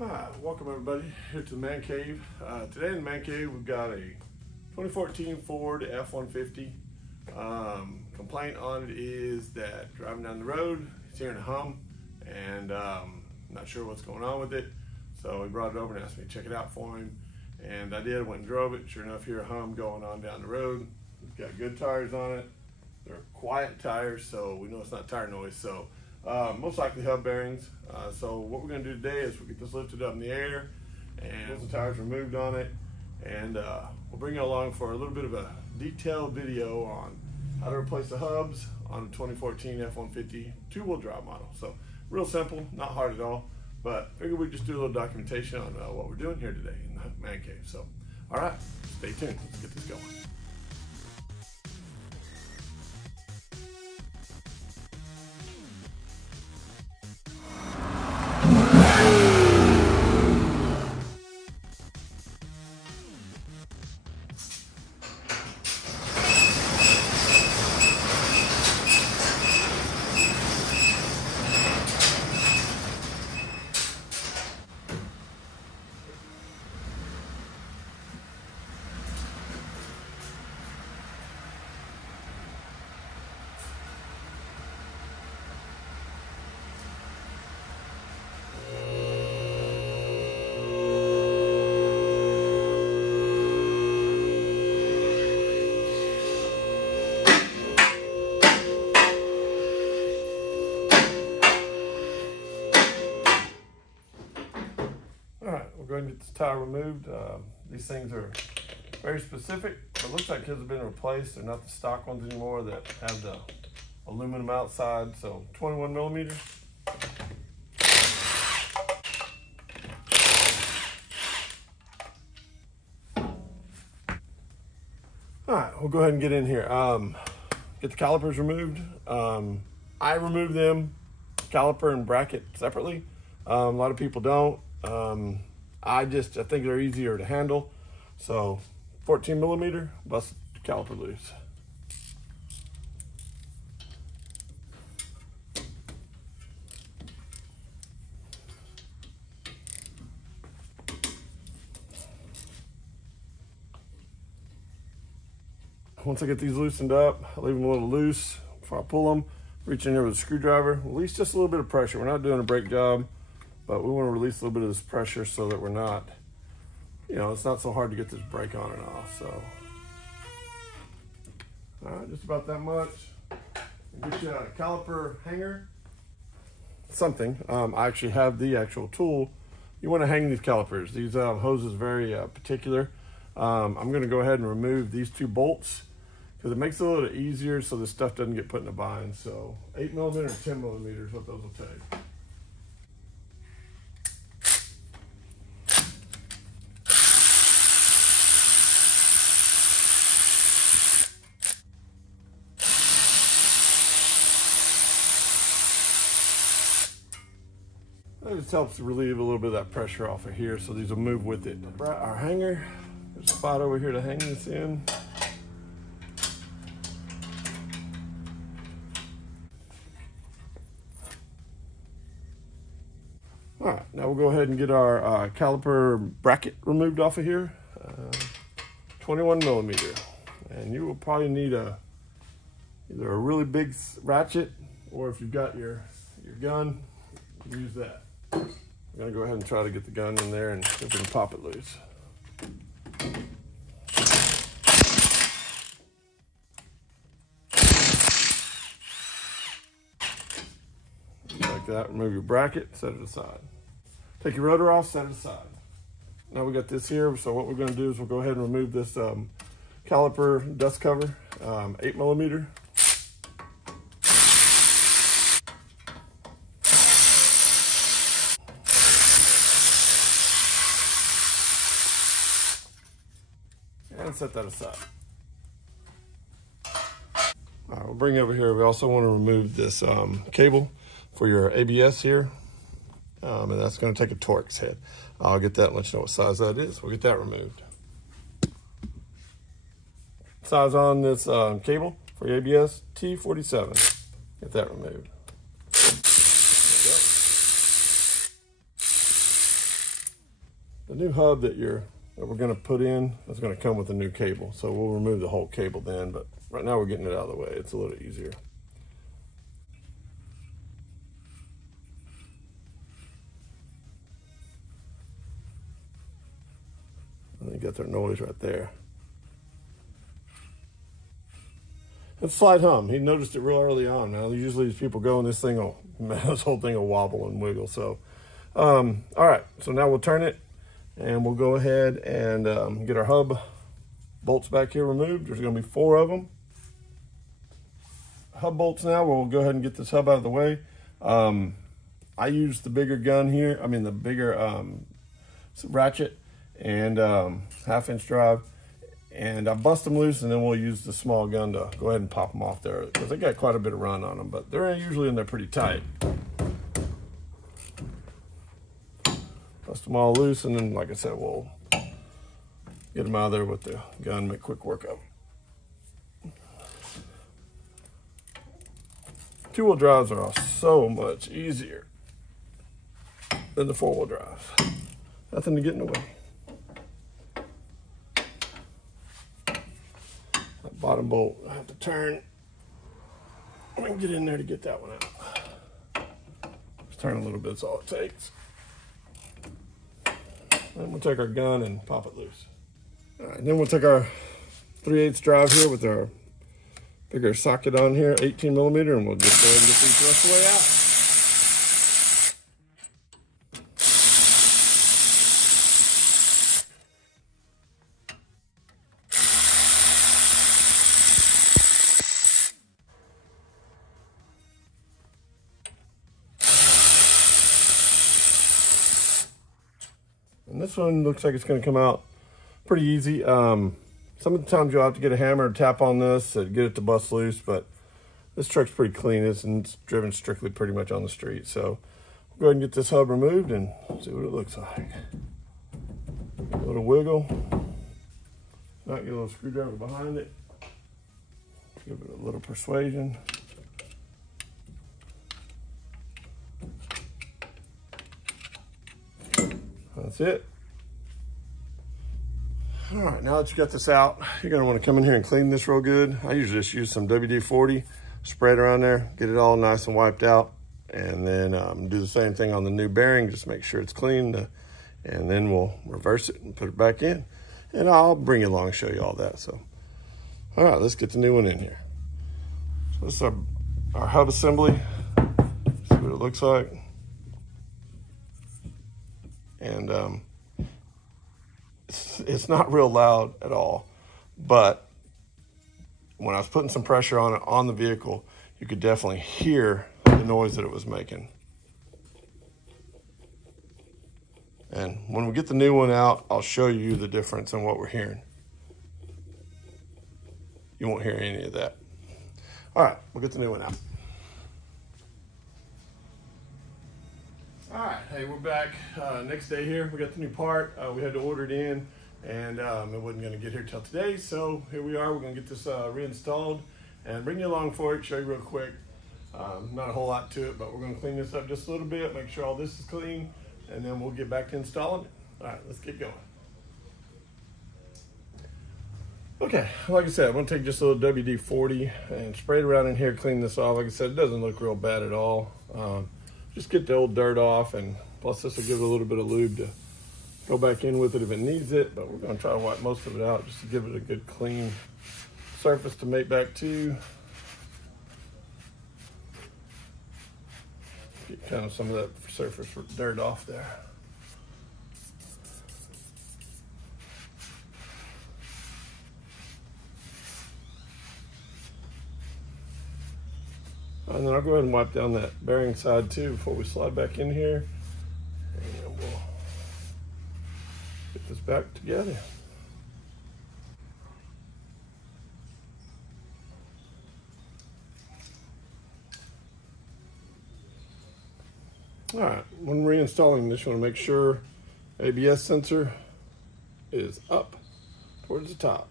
Hi, welcome everybody here to the Man Cave. Today in the Man Cave we've got a 2014 Ford F-150. Complaint on it is that driving down the road, it's hearing a hum and not sure what's going on with it. So he brought it over and asked me to check it out for him. And I did, went and drove it. Sure enough, hear a hum going on down the road. It's got good tires on it. They're quiet tires, so we know it's not tire noise. So most likely hub bearings. So what we're going to do today is we'll get this lifted up in the air and get the tires removed on it, and we'll bring you along for a little bit of a detailed video on how to replace the hubs on a 2014 F-150 two-wheel drive model. So real simple, not hard at all, but figured we'd just do a little documentation on what we're doing here today in the Man Cave. So all right, stay tuned, let's get this going. We're going to get this tire removed. These things are very specific. It looks like his have been replaced. They're not the stock ones anymore that have the aluminum outside. So 21 millimeters. All right, we'll go ahead and get in here. Get the calipers removed. I remove them, caliper and bracket separately. A lot of people don't. I think they're easier to handle. So 14 millimeter, bust the caliper loose. Once I get these loosened up, I leave them a little loose before I pull them. Reach in there with a screwdriver, release just a little bit of pressure. We're not doing a brake job, but we want to release a little bit of this pressure so that we're not, it's not so hard to get this brake on and off. So, all right, just about that much. Get you a caliper hanger, something. I actually have the actual tool. You want to hang these calipers. These hoses are very particular. I'm going to go ahead and remove these two bolts because it makes it a little easier so this stuff doesn't get put in a bind. So 8 millimeter and 10 millimeters, what those will take. It just helps relieve a little bit of that pressure off of here, so these will move with it. Our hanger, there's a spot over here to hang this in. All right, now we'll go ahead and get our caliper bracket removed off of here. 21 millimeter, and you will probably need either a really big ratchet, or if you've got your gun, you can use that. I'm gonna go ahead and try to get the gun in there and see if we can pop it loose. Like that, remove your bracket, set it aside. Take your rotor off, set it aside. Now we got this here, so what we're gonna do is we'll go ahead and remove this caliper dust cover, 8 millimeter. And set that aside. All right, we'll bring it over here. We also want to remove this cable for your ABS here. And that's going to take a Torx head. I'll get that and let you know what size that is. We'll get that removed. Size on this cable for your ABS, T47. Get that removed. The new hub that we're going to put in is going to come with a new cable, so we'll remove the whole cable then, but right now we're getting it out of the way. It's a little easier. And you got their noise right there. It's a slight hum. He noticed it real early on. Now usually these people go and this whole thing will wobble and wiggle. So, all right. So now we'll turn it, and we'll go ahead and get our hub bolts back here removed. There's going to be 4 of them. Hub bolts now. We'll go ahead and get this hub out of the way. I use the bigger gun here. I mean the bigger ratchet and 1/2-inch drive. And I bust them loose, and then we'll use the small gun to go ahead and pop them off there, because they got quite a bit of run on them, but they're usually in there pretty tight. Bust them all loose, and then, like I said, we'll get them out of there with the gun, make quick work of them. 2-wheel drives are so much easier than the 4-wheel drive. Nothing to get in the way. Bottom bolt, I have to turn. I can get in there to get that one out. Just turn a little bit, that's all it takes. Then we'll take our gun and pop it loose. All right, and then we'll take our 3/8 drive here with our bigger socket on here, 18mm, and we'll just go ahead and get these the rest of the way out. And this one looks like it's going to come out pretty easy. Some of the times you'll have to get a hammer and tap on this to get it to bust loose, but this truck's pretty clean. It's driven strictly pretty much on the street. So we'll go ahead and get this hub removed and see what it looks like. A little wiggle. Now get a little screwdriver behind it. Give it a little persuasion. That's it. All right, now that you got this out, you're gonna wanna come in here and clean this real good. I usually just use some WD-40, spray it around there, get it all nice and wiped out, and then do the same thing on the new bearing, just make sure it's clean, and then we'll reverse it and put it back in. And I'll bring you along and show you all that. So, all right, let's get the new one in here. So this is our hub assembly. See what it looks like. And it's not real loud at all, but when I was putting some pressure on it on the vehicle, you could definitely hear the noise that it was making. And when we get the new one out, I'll show you the difference in what we're hearing. You won't hear any of that. All right, we'll get the new one out. All right, hey, we're back. Next day here, we got the new part. We had to order it in, and it wasn't gonna get here till today, so here we are. We're gonna get this reinstalled and bring you along for it, show you real quick. Not a whole lot to it, but we're gonna clean this up just a little bit, make sure all this is clean, and then we'll get back to installing it. All right, let's get going. Okay, like I said, I'm gonna take just a little WD-40 and spray it around in here, clean this off. Like I said, it doesn't look real bad at all. Just get the old dirt off, and plus this will give it a little bit of lube to go back in with it if it needs it, but we're gonna try to wipe most of it out just to give it a good clean surface to mate back to. Get kind of some of that surface dirt off there. And then I'll go ahead and wipe down that bearing side too before we slide back in here. And we'll get this back together. All right, when reinstalling this, you want to make sure ABS sensor is up towards the top.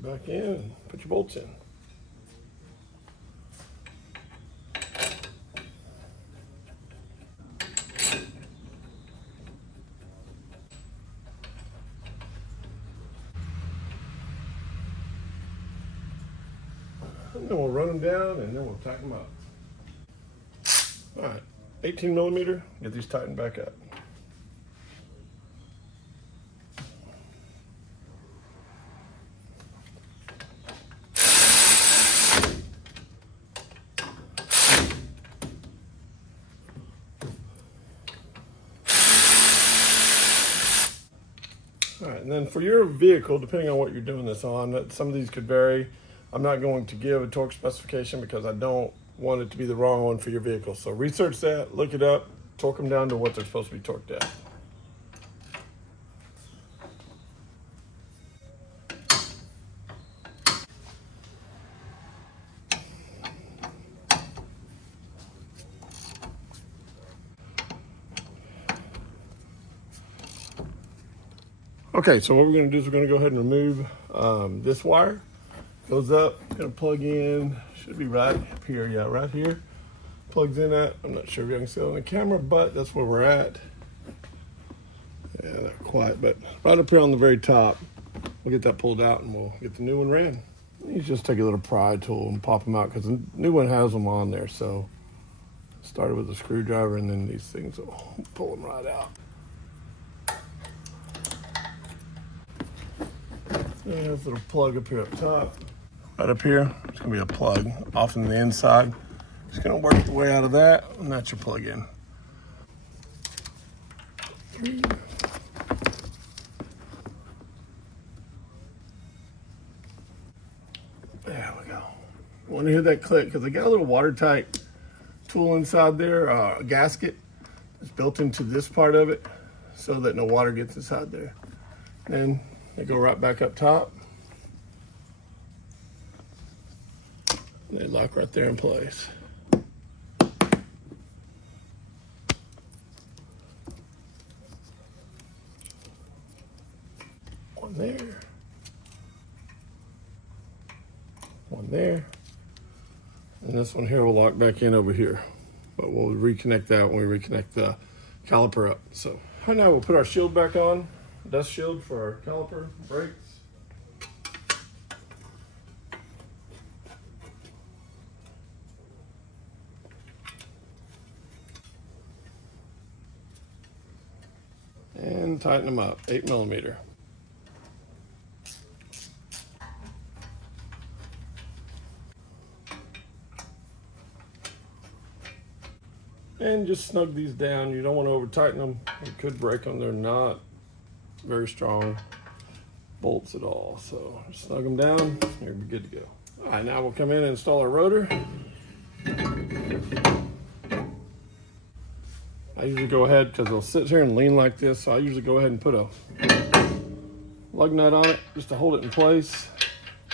Back in and put your bolts in. And then we'll run them down and then we'll tighten them up. All right, 18 millimeter, get these tightened back up. All right, and then for your vehicle, depending on what you're doing this on, some of these could vary. I'm not going to give a torque specification because I don't want it to be the wrong one for your vehicle. So research that, look it up, torque them down to what they're supposed to be torqued at. Okay, so what we're going to do is we're going to go ahead and remove this wire. Goes up, going to plug in, should be right up here, yeah, right here. Plugs in at, I'm not sure if you can see it on the camera, but that's where we're at. Yeah, not quite, but right up here on the very top. We'll get that pulled out and we'll get the new one ran. You just take a little pry tool and pop them out because the new one has them on there. So started with a screwdriver and then these things will pull them right out. And there's a little plug up here up top. Right up here, it's gonna be a plug off on the inside. Just gonna work the way out of that, and that's your plug in. There we go. Want to hear that click because I got a little watertight tool inside there, a gasket. It's built into this part of it so that no water gets inside there. And they go right back up top. And they lock right there in place. One there. One there. And this one here will lock back in over here. But we'll reconnect that when we reconnect the caliper up. So right now we'll put our shield back on. Dust shield for our caliper brakes. And tighten them up, 8 millimeter. And just snug these down. You don't want to over tighten them. You could break them. They're not very strong bolts at all. So snug them down, you'll be good to go. All right, now we'll come in and install our rotor. I usually go ahead, because they'll sit here and lean like this, so I usually go ahead and put a lug nut on it just to hold it in place.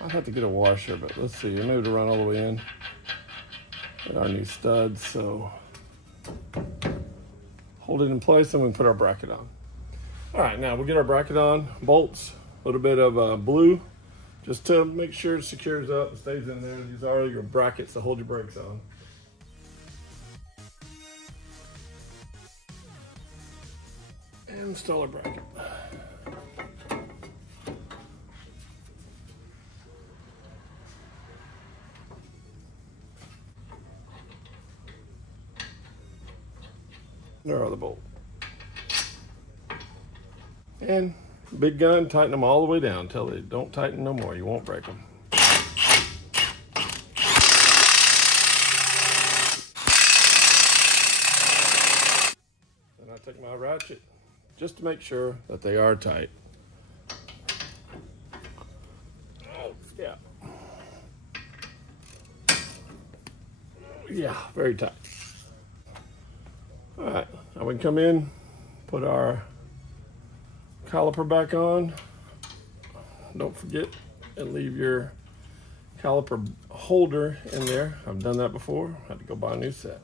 I'd have to get a washer, but let's see, maybe to run all the way in. Got our new studs, so hold it in place and we put our bracket on. All right, now we'll get our bracket on, bolts, a little bit of blue, just to make sure it secures up and stays in there. These are your brackets to hold your brakes on. And install our bracket. There are the bolts. And big gun, tighten them all the way down until they don't tighten no more. You won't break them. And I take my ratchet just to make sure that they are tight. Oh, yeah. Yeah, very tight. All right, now we can come in, put our caliper back on. Don't forget and leave your caliper holder in there. I've done that before. Had to go buy a new set.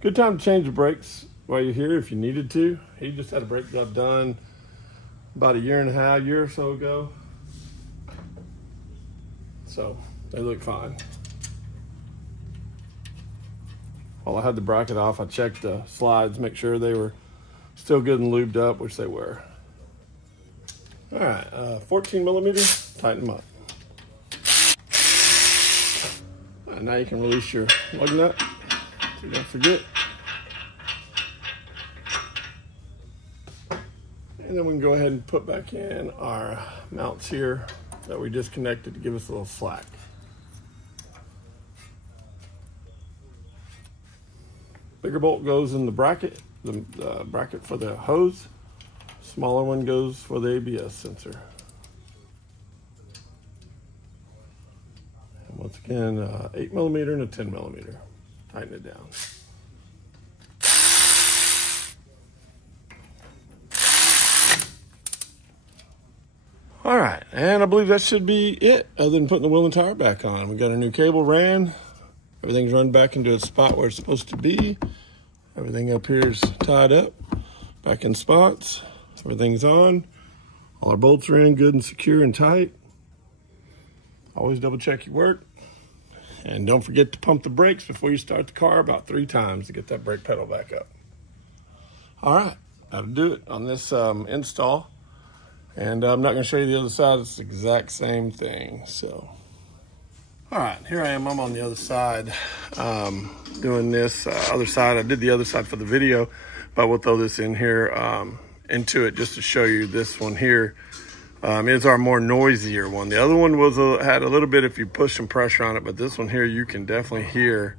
Good time to change the brakes while you're here if you needed to. He just had a brake job done about a year or so ago. So they look fine. While I had the bracket off, I checked the slides, make sure they were still good and lubed up, which they were. All right, 14 millimeters, tighten them up. And now you can release your lug nut so you don't forget. And then we can go ahead and put back in our mounts here that we disconnected to give us a little slack. Bigger bolt goes in the bracket for the hose. Smaller one goes for the ABS sensor. And once again, 8 millimeter and a 10 millimeter. Tighten it down. All right, and I believe that should be it, other than putting the wheel and tire back on. We got a new cable ran. Everything's run back into its spot where it's supposed to be. Everything up here is tied up, back in spots. Everything's on. All our bolts are in, good and secure and tight. Always double check your work. And don't forget to pump the brakes before you start the car about 3 times to get that brake pedal back up. All right, that'll do it on this install. And I'm not gonna show you the other side, it's the exact same thing, so. All right, here I am, I'm on the other side, doing this other side. I did the other side for the video, but we'll throw this in here, into it just to show you this one here. Is our more noisier one. The other one was had a little bit if you push some pressure on it, but this one here, you can definitely hear.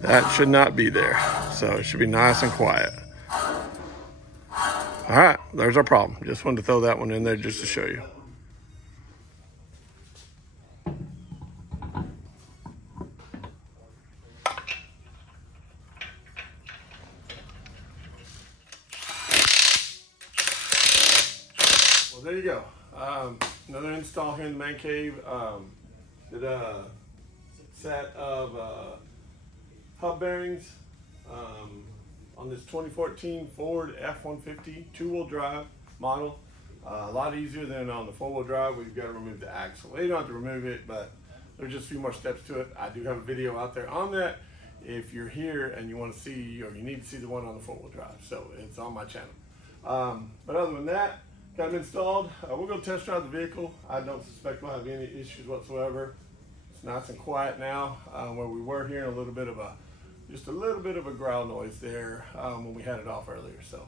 That should not be there, so it should be nice and quiet. All right, there's our problem. Just wanted to throw that one in there just to show you. Well, there you go. Another install here in the man cave. Did a set of hub bearings on this 2014 Ford F150 two-wheel drive model. A lot easier than on the four-wheel drive where you've got to remove the axle. Well, you don't have to remove it, but there's just a few more steps to it. I do have a video out there on that if you're here and you want to see, or you need to see the one on the four-wheel drive. So it's on my channel. But other than that, got them installed. We'll go test drive the vehicle. I don't suspect we'll have any issues whatsoever. It's nice and quiet now, where we were hearing just a little bit of a growl noise there when we had it off earlier. So,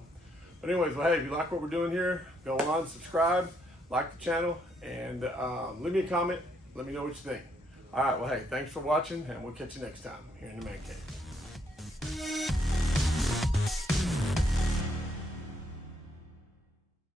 but anyways, well, hey, if you like what we're doing here, go on, subscribe, like the channel, and leave me a comment. Let me know what you think. All right, well, hey, thanks for watching, and we'll catch you next time here in the Man Cave.